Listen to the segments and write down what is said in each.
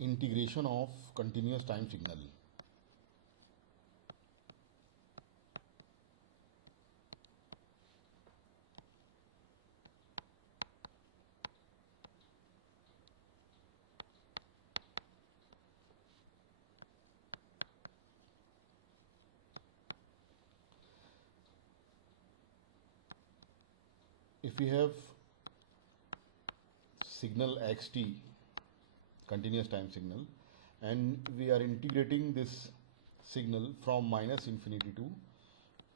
integration of continuous time signal. If we have signal xt, continuous time signal, and we are integrating this signal from minus infinity to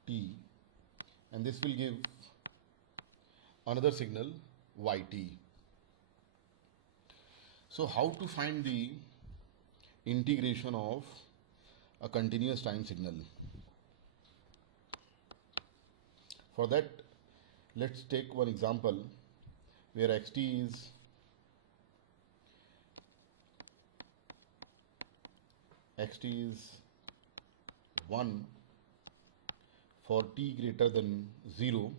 t, and this will give another signal yt. So how to find the integration of a continuous time signal? For that, let's take one example where xt is xt is 1 for t greater than 0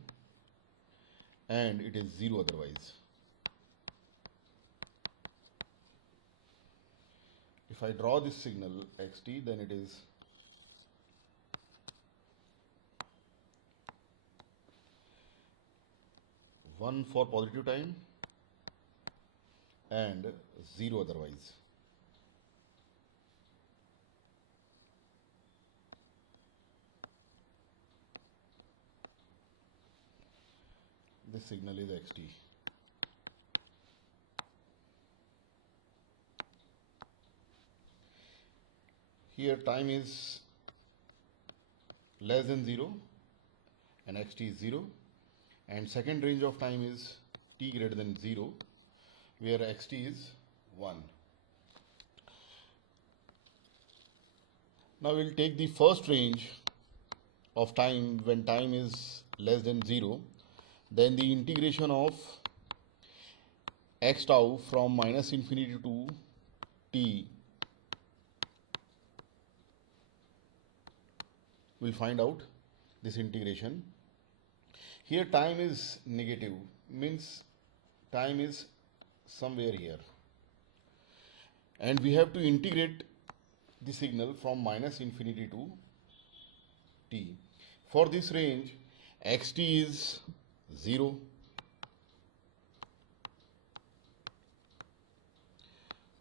and it is 0 otherwise. If I draw this signal xt, then it is one for positive time and 0 otherwise. This signal is xt. Here time is less than 0 and xt is 0, and second range of time is t greater than 0 where xt is 1. Now we'll take the first range of time when time is less than 0. Then the integration of x tau from minus infinity to t will find out this integration. Here time is negative, means time is somewhere here, and we have to integrate the signal from minus infinity to t. For this range, xt is 0,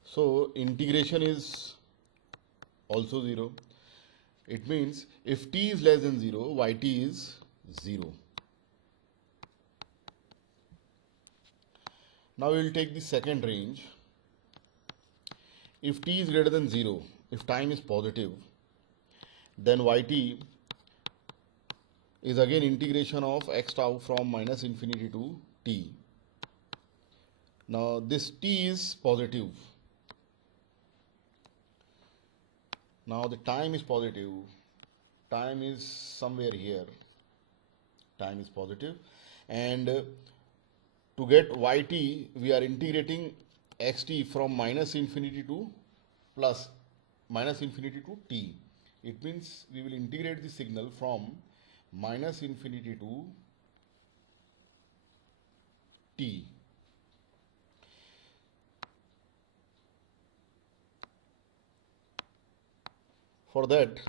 so integration is also 0. It means if t is less than 0, yt is 0. Now we will take the second range. If t is greater than 0, if time is positive, then yt is again integration of x tau from minus infinity to t. Now this t is positive. Now the time is positive. Time is somewhere here. Time is positive, and to get yt, we are integrating xt from minus infinity to plus minus infinity to t. It means we will integrate the signal from minus infinity to t. For that,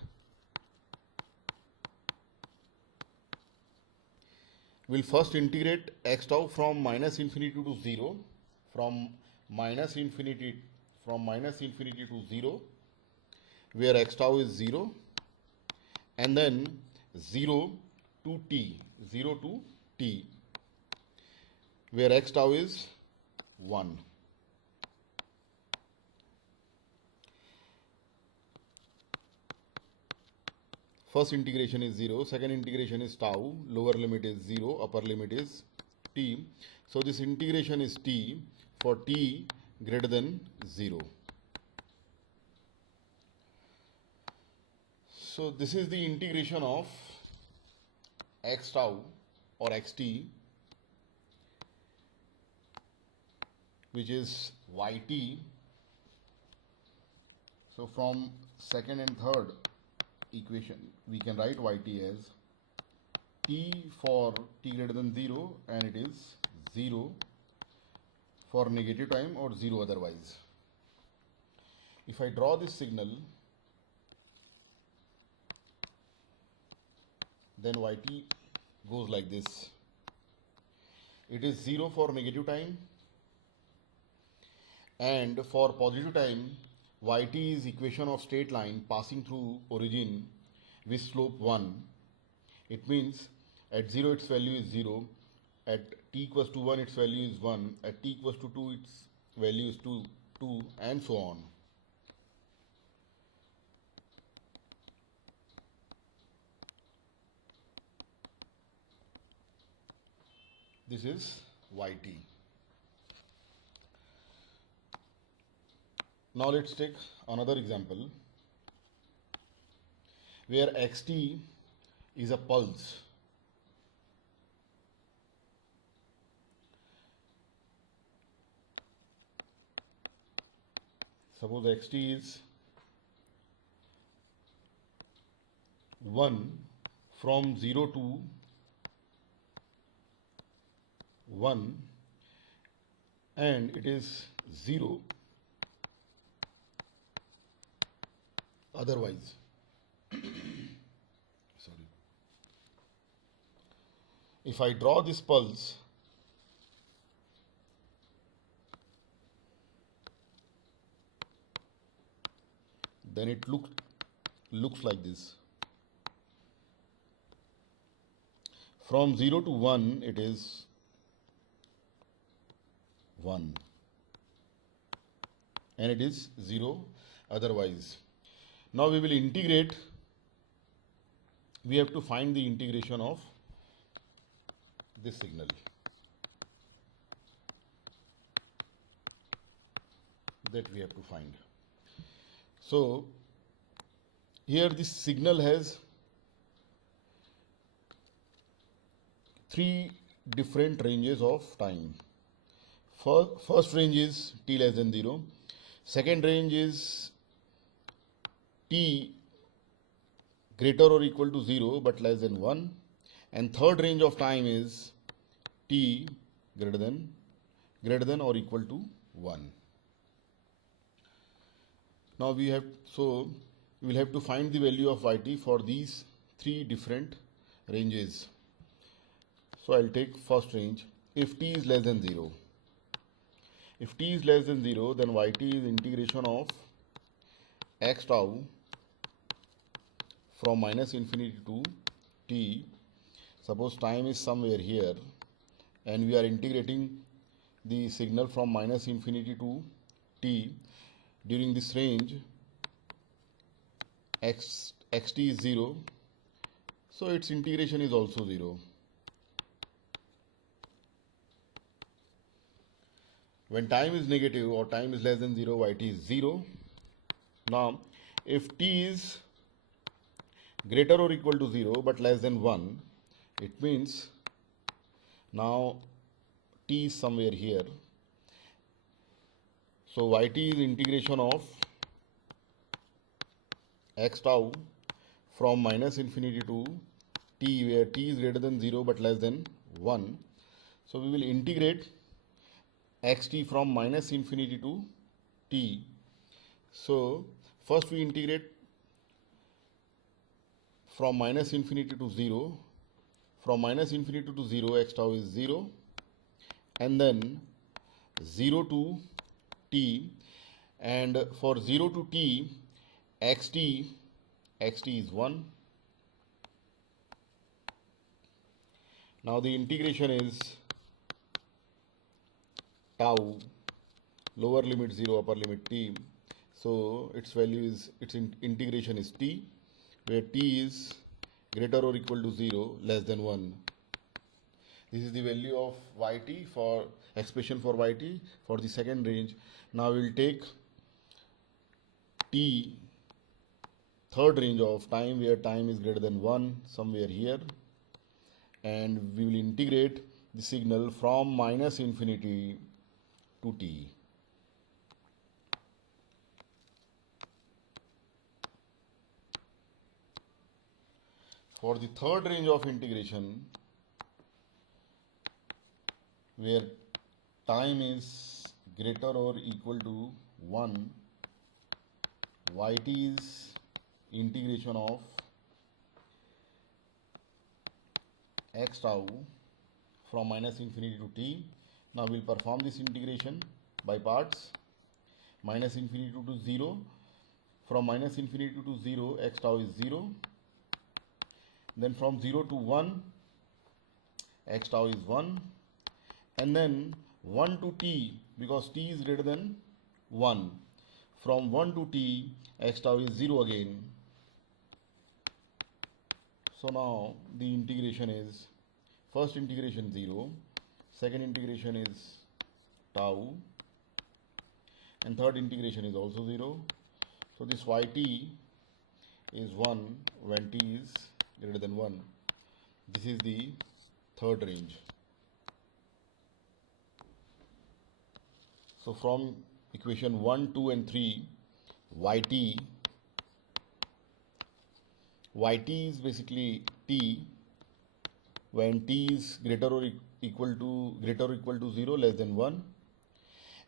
we'll first integrate x tau from minus infinity to 0, from minus infinity to 0, where x tau is 0, and then 0 to t, where x tau is 1. First integration is 0, second integration is tau, lower limit is 0, upper limit is t. So this integration is t for t greater than 0. So this is the integration of x tau or xt, which is yt. So from second and third equation, we can write yt as t for t greater than 0, and it is 0 for negative time or 0 otherwise. If I draw this signal, then yt goes like this. It is 0 for negative time, and for positive time yt is equation of straight line passing through origin with slope 1. It means at 0 its value is 0, at t equals to 1 its value is 1, at t equals to 2 its value is 2, and so on. This is yt. Now let's take another example where xt is a pulse. Suppose xt is 1 from 0 to 1, and it is 0 otherwise. Sorry. If I draw this pulse, then it looks like this. From 0 to 1 it is 1, and it is 0 otherwise. Now we will integrate. We have to find the integration of this signal. That we have to find. So here this signal has 3 different ranges of time. First range is t less than 0. Second range is t greater or equal to 0 but less than 1. And third range of time is t greater than or equal to 1. Now we will have to find the value of yt for these 3 different ranges. So I'll take first range. If t is less than 0. If t is less than 0, then yt is integration of x tau from minus infinity to t. Suppose time is somewhere here, and we are integrating the signal from minus infinity to t. During this range, xt is 0, so its integration is also 0. When time is negative or time is less than 0, yt is 0. Now, if t is greater or equal to 0 but less than 1, it means now t is somewhere here. So yt is integration of x tau from minus infinity to t, where t is greater than 0 but less than 1. So we will integrate xt from minus infinity to t. So first we integrate from minus infinity to 0. From minus infinity to 0, x tau is 0, and then 0 to t, and for 0 to t, xt is 1. Now the integration is tau, lower limit 0, upper limit t. So its value is, integration is t, where t is greater or equal to 0, less than 1. This is the value of yt for expression for yt for the second range. Now we will take t, third range of time, where time is greater than 1, somewhere here, and we will integrate the signal from minus infinity to t. For the third range of integration, where time is greater or equal to 1, yt is integration of x tau from minus infinity to t. Now we'll perform this integration by parts. Minus infinity to 0. From minus infinity to 0, x tau is 0. Then from 0 to 1, x tau is 1. And then 1 to t, because t is greater than 1. From 1 to t, x tau is 0 again. So now the integration is, first integration 0, second integration is tau, and third integration is also 0. So this yt is 1 when t is greater than 1. This is the third range. So from equation 1, 2 and 3, yt is basically t when t is greater or equal to 0, less than 1,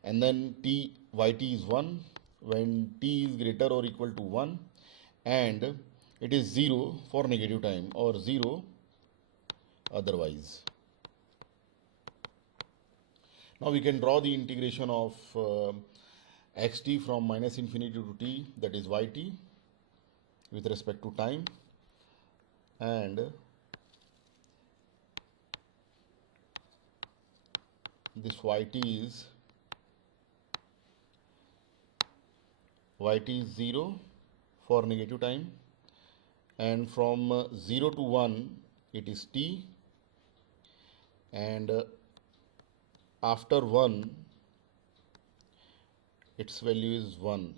and then yt is 1 when t is greater or equal to 1, and it is 0 for negative time or 0 otherwise. Now we can draw the integration of xt from minus infinity to t, that is yt, with respect to time, and this yt is 0 for negative time, and from 0 to 1 it is t, and after 1 its value is 1.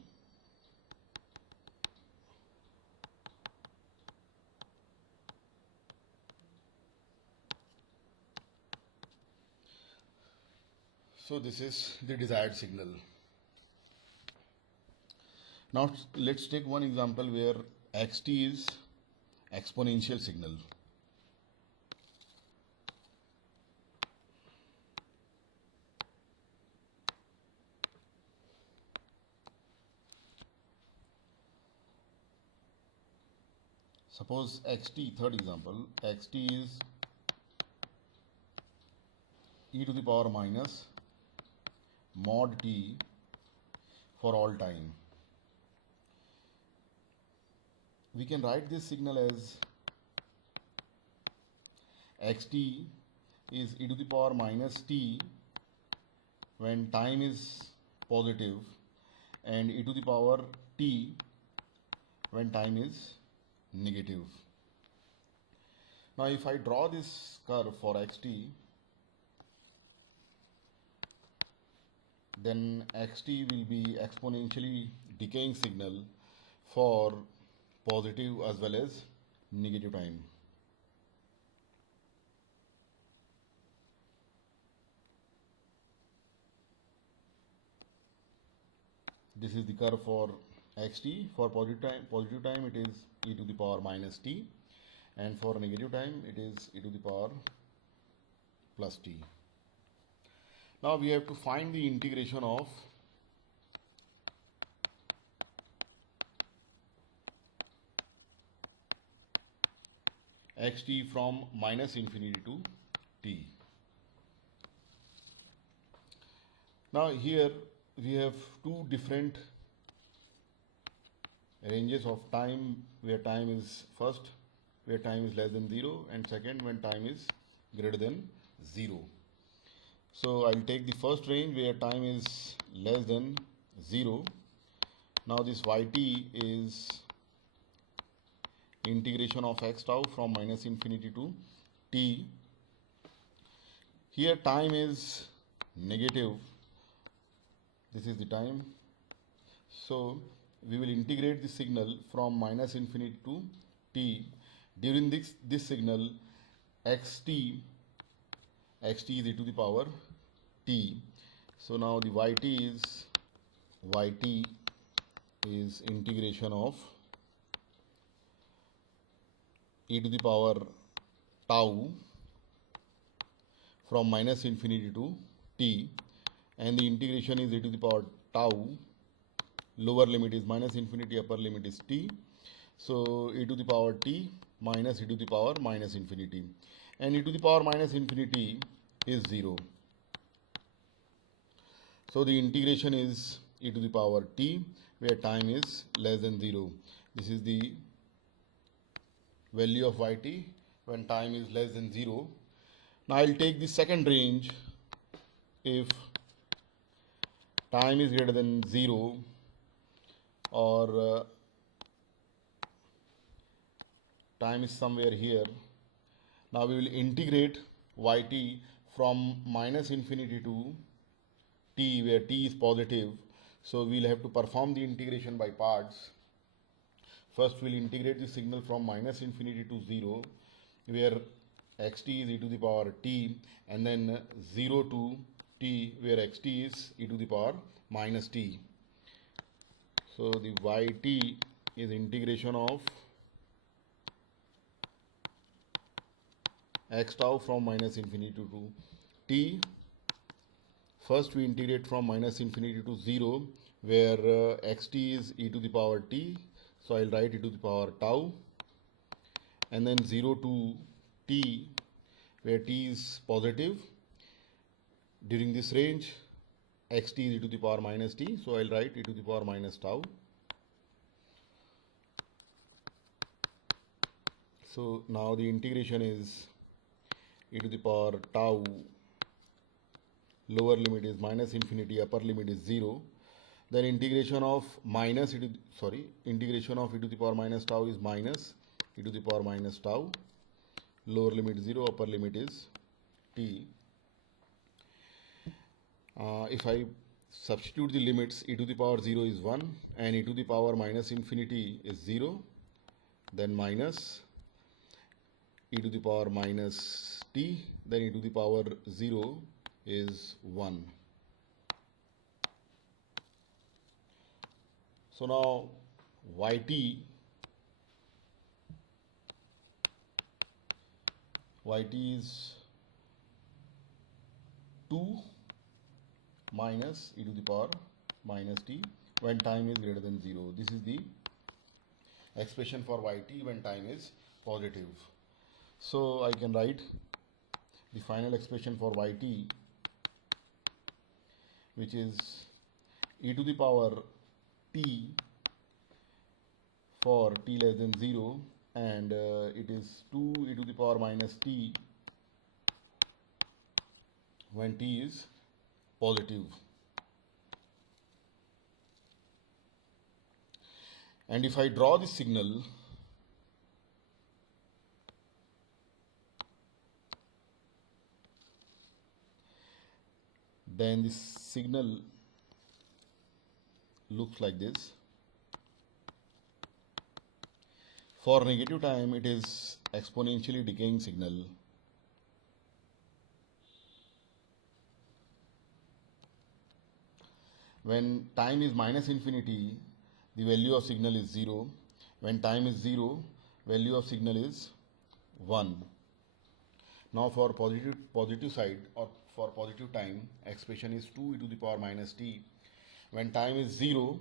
So this is the desired signal. Now let's take one example where xt is exponential signal. Suppose xt, third example, xt is e to the power minus mod t for all time. We can write this signal as xt is e to the power minus t when time is positive, and e to the power t when time is negative. Now if I draw this curve for xt, then xt will be exponentially decaying signal for positive as well as negative time. This is the curve for xt. For positive time it is e to the power minus t, and for negative time it is e to the power plus t. Now we have to find the integration of xt from minus infinity to t. Now here we have two different ranges of time, where time is first where time is less than 0, and second when time is greater than 0. So I'll take the first range where time is less than 0. Now this yt is integration of x tau from minus infinity to t. Here time is negative. This is the time. So we will integrate the signal from minus infinity to t. During this signal, xt is e to the power t. So now the yt is integration of e to the power tau from minus infinity to t, and the integration is e to the power tau lower limit is minus infinity, upper limit is t. So e to the power t minus e to the power minus infinity, and e to the power minus infinity is 0. So the integration is e to the power t, where time is less than 0. This is the value of yt when time is less than 0. Now I'll take the second range. If time is greater than 0, or time is somewhere here, now we will integrate yt from minus infinity to t, where t is positive. So we'll have to perform the integration by parts. First we'll integrate the signal from minus infinity to 0, where xt is e to the power t, and then 0 to t, where xt is e to the power minus t. So the yt is integration of x tau from minus infinity to t. First we integrate from minus infinity to 0, where xt is e to the power t, so I'll write e to the power tau, and then 0 to t, where t is positive. During this range, xt is e to the power minus t, so I'll write e to the power minus tau. So now the integration is e to the power tau, lower limit is minus infinity, upper limit is 0. Then integration of integration of e to the power minus tau is minus e to the power minus tau, lower limit 0, upper limit is t. If I substitute the limits, e to the power 0 is 1 and e to the power minus infinity is 0, then minus e to the power minus t, then e to the power 0 is 1. So now yt is 2 minus e to the power minus t when time is greater than 0. This is the expression for yt when time is positive. So I can write the final expression for yt, which is e to the power t for t less than 0, and it is 2 e to the power minus t when t is positive. And if I draw this signal, then this signal looks like this. For negative time, it is exponentially decaying signal. When time is minus infinity, the value of signal is 0. When time is 0, value of signal is 1. Now for positive side, or for positive time, expression is 2 e to the power minus t. When time is 0,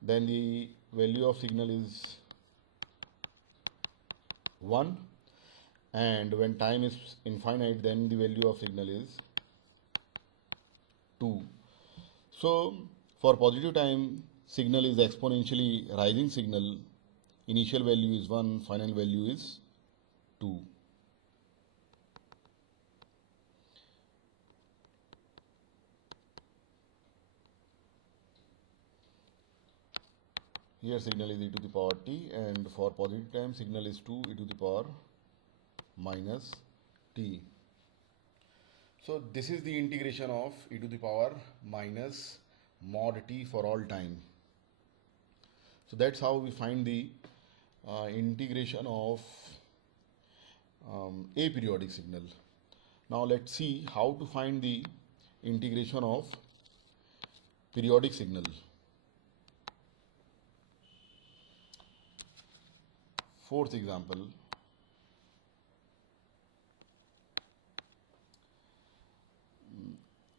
then the value of signal is 1, and when time is infinite, then the value of signal is 2. So for positive time, signal is exponentially rising signal. Initial value is 1, final value is 2. Here signal is e to the power t, and for positive time signal is 2 e to the power minus t. So this is the integration of e to the power minus mod t for all time. So that's how we find the integration of aperiodic signal. Now let's see how to find the integration of periodic signal. Fourth example,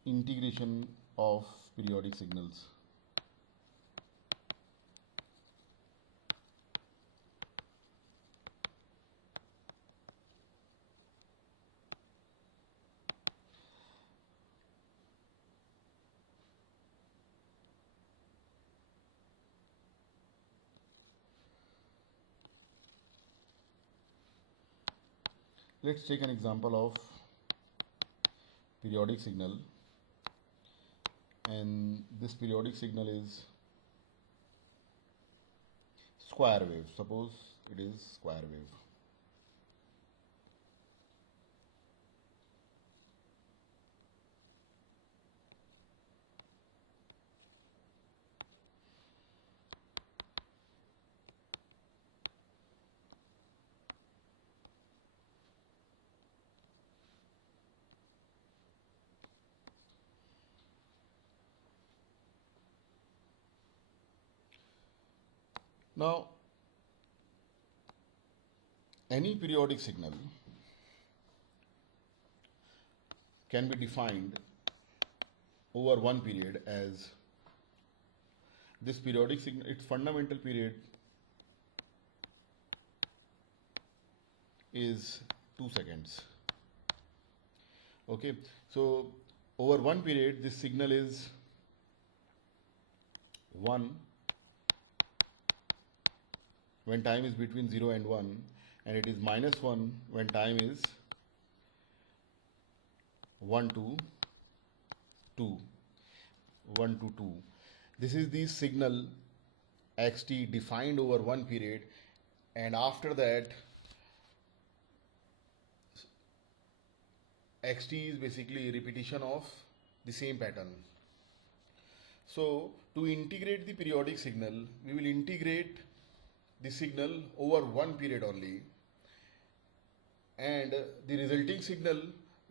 integration of periodic signals. Let's take an example of periodic signal, and this periodic signal is square wave. Suppose it is square wave. Now, any periodic signal can be defined over one period as this periodic signal, its fundamental period is 2 seconds. Okay, so over one period this signal is 1 when time is between 0 and 1, and it is -1 when time is 1 to 2. 1 to 2. This is the signal xt defined over one period, and after that xt is basically a repetition of the same pattern. So to integrate the periodic signal, we will integrate the signal over one period only, and the resulting signal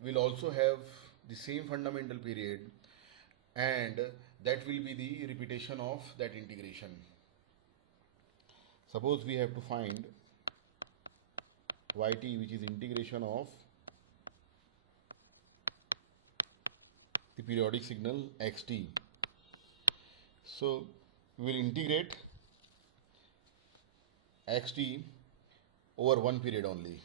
will also have the same fundamental period, and that will be the repetition of that integration. Suppose we have to find yt, which is integration of the periodic signal xt. So we will integrate xt over one period only.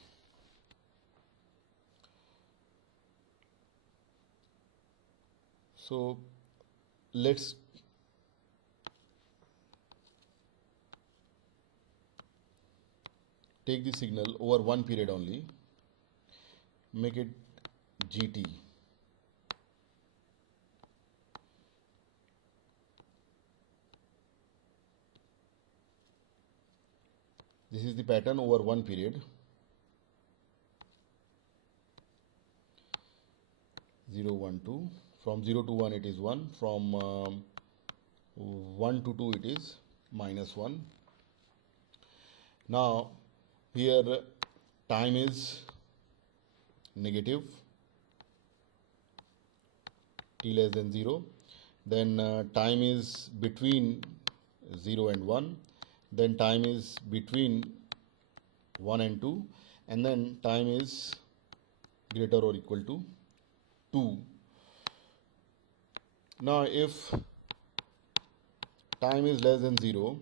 So let's take the signal over one period only, make it gt. This is the pattern over one period. 0, 1, 2. From 0 to 1 it is 1. From 1 to 2 it is -1. Now here time is negative, t less than 0. Then time is between 0 and 1. Then time is between 1 and 2, and then time is greater or equal to 2. Now if time is less than 0,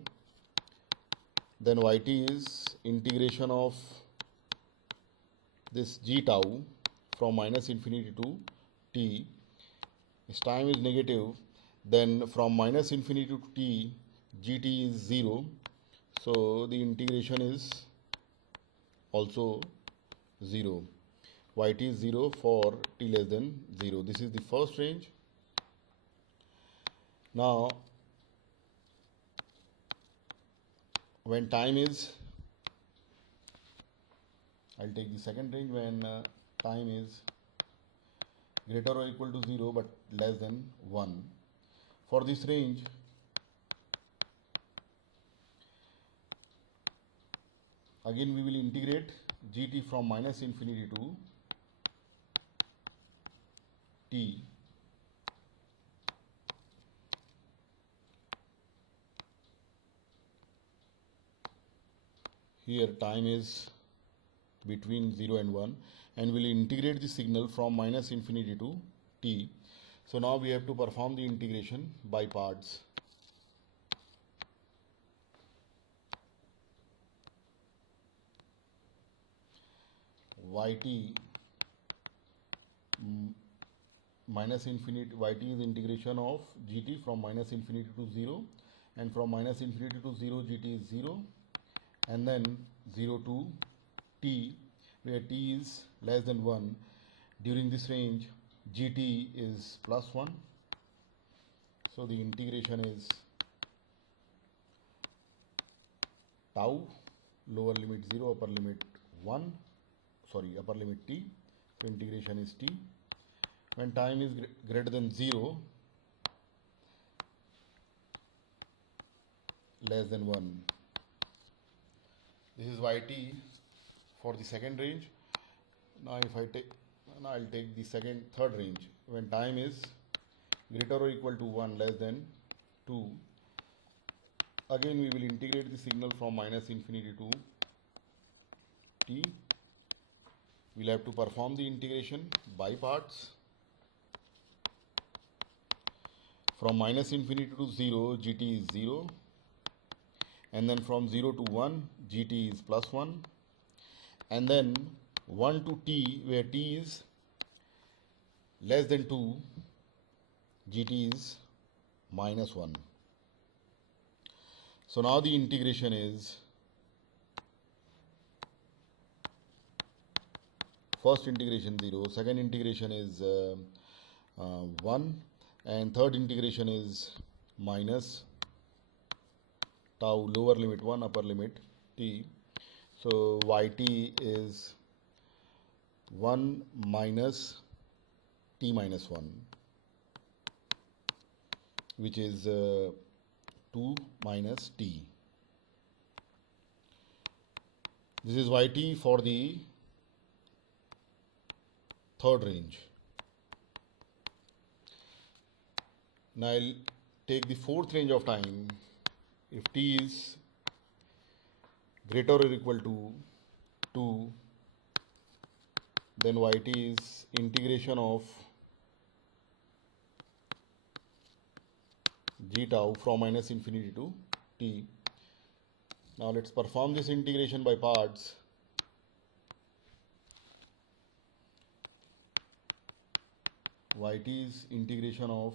then yt is integration of this g tau from -infinity to t. If time is negative, then from -infinity to t, gt is 0. So the integration is also 0. Yt is 0 for t less than 0. This is the first range. Now when time is, I'll take the second range when time is greater or equal to 0 but less than 1. For this range, again we will integrate gt from -infinity to t. Here time is between 0 and 1, and we will integrate the signal from -infinity to t. So now we have to perform the integration by parts. Yt yt is integration of gt from -infinity to 0, and from -infinity to 0 gt is 0, and then 0 to t where t is less than 1. During this range, gt is plus 1. So the integration is tau, lower limit 0, upper limit 1, upper limit t. So integration is t. When time is greater than 0, less than 1. This is yt for the second range. Now I'll take the third range. When time is greater or equal to 1, less than 2, again we will integrate the signal from minus infinity to t. We'll have to perform the integration by parts. From minus infinity to 0, gt is 0. And then from 0 to 1, gt is plus 1. And then 1 to t, where t is less than 2, gt is minus 1. So now the integration is, first integration 0, second integration is 1, and third integration is minus tau, lower limit 1, upper limit t. So yt is 1 minus t minus 1, which is 2 minus t. This is yt for the third range. Now I'll take the fourth range of time. If t is greater or equal to 2, then yt is integration of g tau from minus infinity to t. Now let's perform this integration by parts. Yt is integration of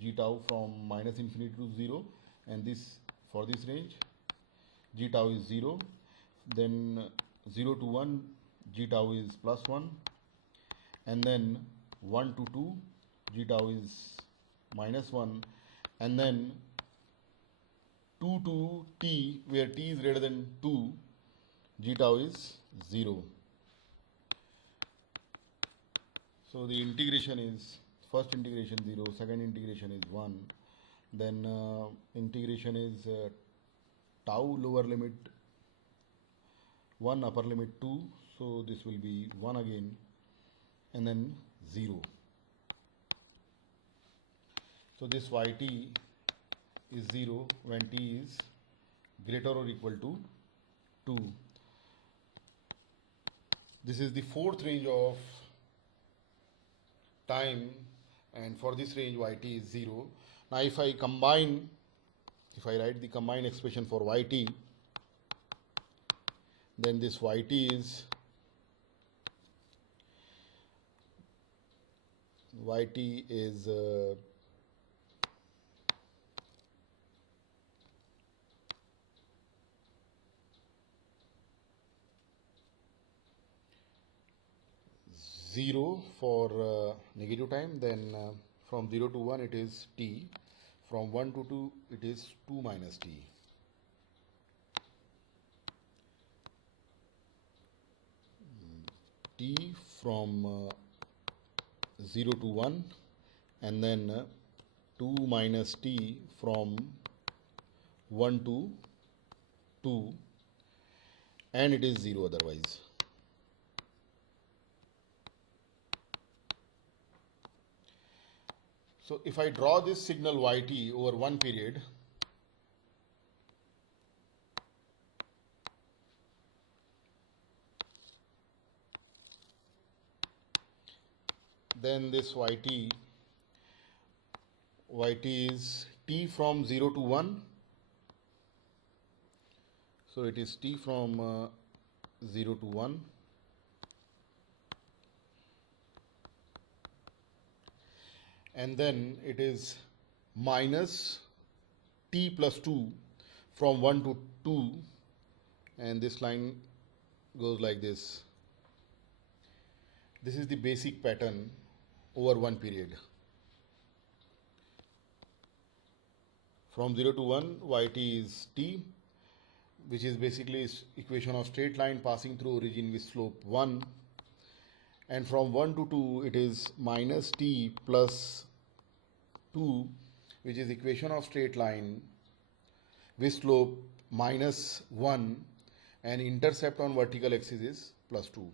g tau from minus infinity to 0, and this for this range g tau is 0. Then 0 to 1, g tau is plus 1, and then 1 to 2, g tau is minus 1, and then 2 to t, where t is greater than 2, g tau is 0. So the integration is, first integration 0, second integration is 1, then integration is tau, lower limit 1, upper limit 2, so this will be 1 again, and then 0. So this yt is 0 when t is greater or equal to 2. This is the fourth range of time, and for this range yt is 0. Now if I write the combined expression for yt, then this yt is 0 for negative time, then from 0 to 1 it is t, from 1 to 2 it is 2 minus t. T from 0 to 1, and then 2 minus t from 1 to 2, and it is 0 otherwise. So if I draw this signal yt over one period, then this yt is t from 0 to 1. So it is t from 0 to 1. And then it is minus t plus 2 from 1 to 2, and this line goes like this. This is the basic pattern over one period. From 0 to 1, yt is t, which is basically equation of straight line passing through origin with slope 1. And from 1 to 2, it is minus t plus 2, which is equation of straight line with slope minus 1, and intercept on vertical axis is plus 2.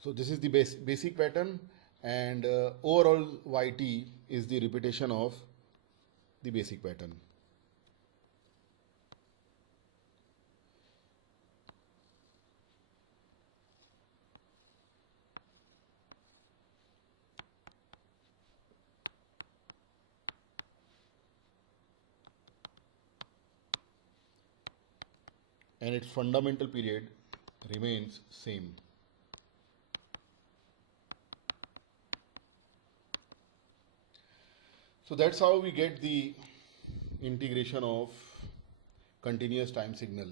So this is the basic pattern, and overall yt is the repetition of the basic pattern. And its fundamental period remains same. So that's how we get the integration of continuous time signal.